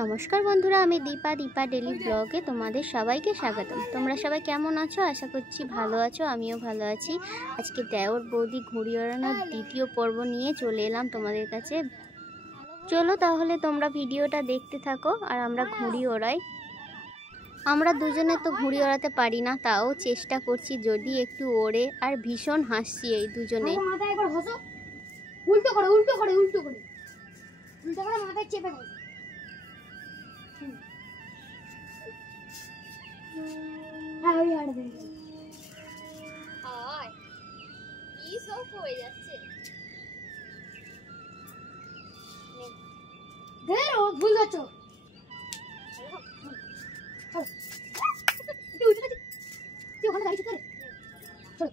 নমস্কার বন্ধুরা, আমি দীপা ডেলি ব্লগে তোমাদের সবাইকে স্বাগতম। তোমরা সবাই কেমন আছো? আশা করছি ভালো আছো, আমিও ভালো আছি। আজকে দেওর বৌদি ঘুড়ি ওড়ানোর দ্বিতীয় পর্ব নিয়ে চলে এলাম তোমাদের কাছে। চলো তাহলে তোমরা ভিডিওটা দেখতে থাকো আর আমরা ঘুড়ি ওড়াই। আমরা দুজনে তো ঘুড়ি ওড়াতে পারি না, তাও চেষ্টা করছি যদি একটু ওড়ে, আর ভীষণ হাসছি এই দুজনে। উল্টো করে উল্টো করে উল্টো করে উল্টো করে মাথায় চেপে ধরো। হ্যাঁ ওই আর দেখ আয় কি সব হয়ে যাচ্ছে। ধরো ভুল যাচ্ছ। তুই ওখানে দাঁড়িয়ে চলে চল।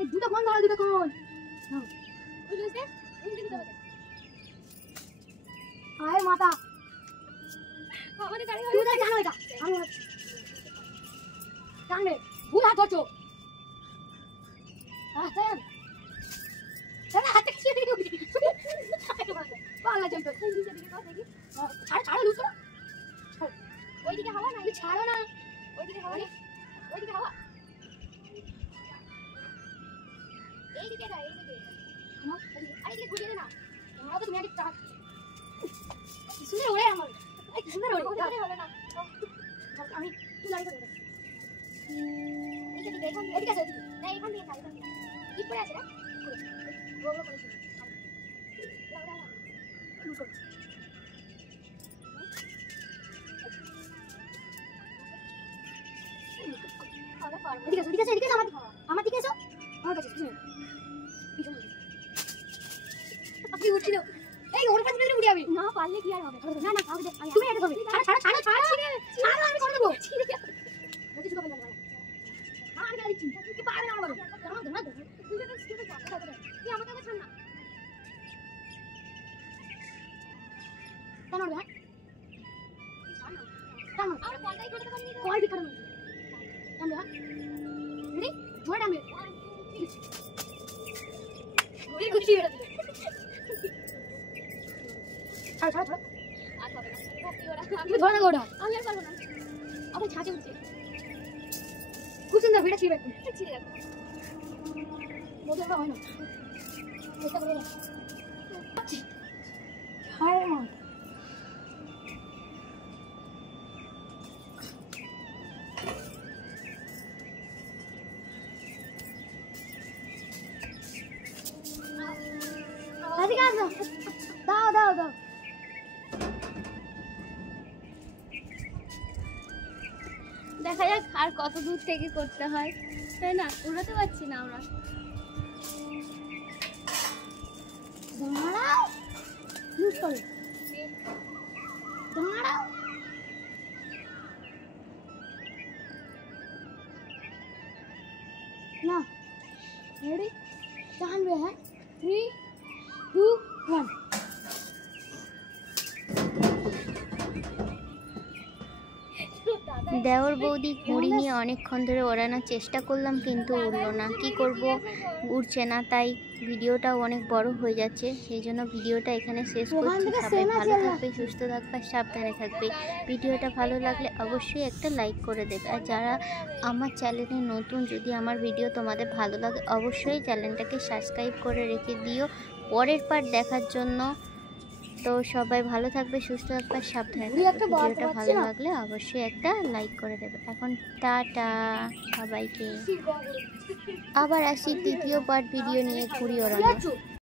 এই দুটো কোন ধরো, দুটো কোন আয় মাথা আমাদের গাড়ি তুই জানো এটা আমি টানবে ভুল হাত ধরছো। আচ্ছা দাদা হাতে কি পাগলা চলতো। ছাড় ছাড়ো লুচো। ওইদিকে হাওয়া না, ছাড়ো না। ওইদিকে হাওয়া নেই, ওইদিকে হাওয়া, এইদিকে না, এইদিকে এইদিকে ঘুরিয়ে দে না। আমরা তো তুমি আগে টাক সুন্দর ওড়ে আমার সুন্দর ওড়ে হবে না। আমি তুই দাঁড়িয়ে করে এদিকে এখান এদিকে আছে না, এখান থেকে না, এখান থেকে কি করে আছে না গোবর করে এদিকে এদিকে এদিকে আমার দিকে এসো, আমার কাছে পিছনে আপনি উঠছিল। এই ওর পাশে মেরে উড়ে যাবে না, পারলে কি আর হবে। না না তুমি এটা করবে। ছাড়া ছাড়া ছাড়া ছাড়া ছাড়া আমি করে দেবো। বলছি শুধু বললাম না আমি গাড়ি চিন্তা কি পারবে না বলো দাঁড়াও দাঁড়াও তুই তো স্কিপে যা তুই আমাকে আগে ছাড় না কেন রে ছাড় না আর কোনটাই করতে পারিনি তো। কয় দিকে কেন রে রেডি জোরে নামে ঘুরি ঘুরি উড়ে দিলে ছাড় ছাড় ছাড় আর হবে না। ভক্তি ওরা তুমি ধরে না ওটা আমি আর পারবো না। আবার ছাঁচে উঠছে খুব সুন্দর ভিড়া ছিড়বে ছিঁড়ে যাবে। মোদের হয় না চেষ্টা করে না হায় মা এদিকে আসো দাও দাও দাও দেখা যাক আর কত দূর থেকে করতে হয়, তাই না? উড়াতে পারছি না আমরা। দাঁড়াও লুজ করো দাঁড়াও না রেডি টানবে হ্যাঁ 3 2 1 দেওর বৌদি ঘুড়ি নিয়ে অনেকক্ষণ ধরে ওড়ানোর চেষ্টা করলাম, কিন্তু উড়লো না। কি করব, উড়ছে না, তাই ভিডিওটাও অনেক বড় হয়ে যাচ্ছে। সেই জন্য ভিডিওটা এখানে শেষ করছি। সবাই ভালো থাকবে, সুস্থ থাকবে, সাবধানে থাকবে। ভিডিওটা ভালো লাগলে অবশ্যই একটা লাইক করে দেবে। আর যারা আমার চ্যানেলে নতুন, যদি আমার ভিডিও তোমাদের ভালো লাগে অবশ্যই চ্যানেলটাকে সাবস্ক্রাইব করে রেখে দিও পরের পার্ট দেখার জন্য। তো সবাই ভালো থাকবে, সুস্থ থাকবে, সাবধানে থাকবে। ভিডিওটা ভালো লাগলে অবশ্যই একটা লাইক করে দেবে। এখন টাটা সবাইকে। আবার আসি দ্বিতীয় পার্ট ভিডিও নিয়ে ঘুড়ি ওড়ানো।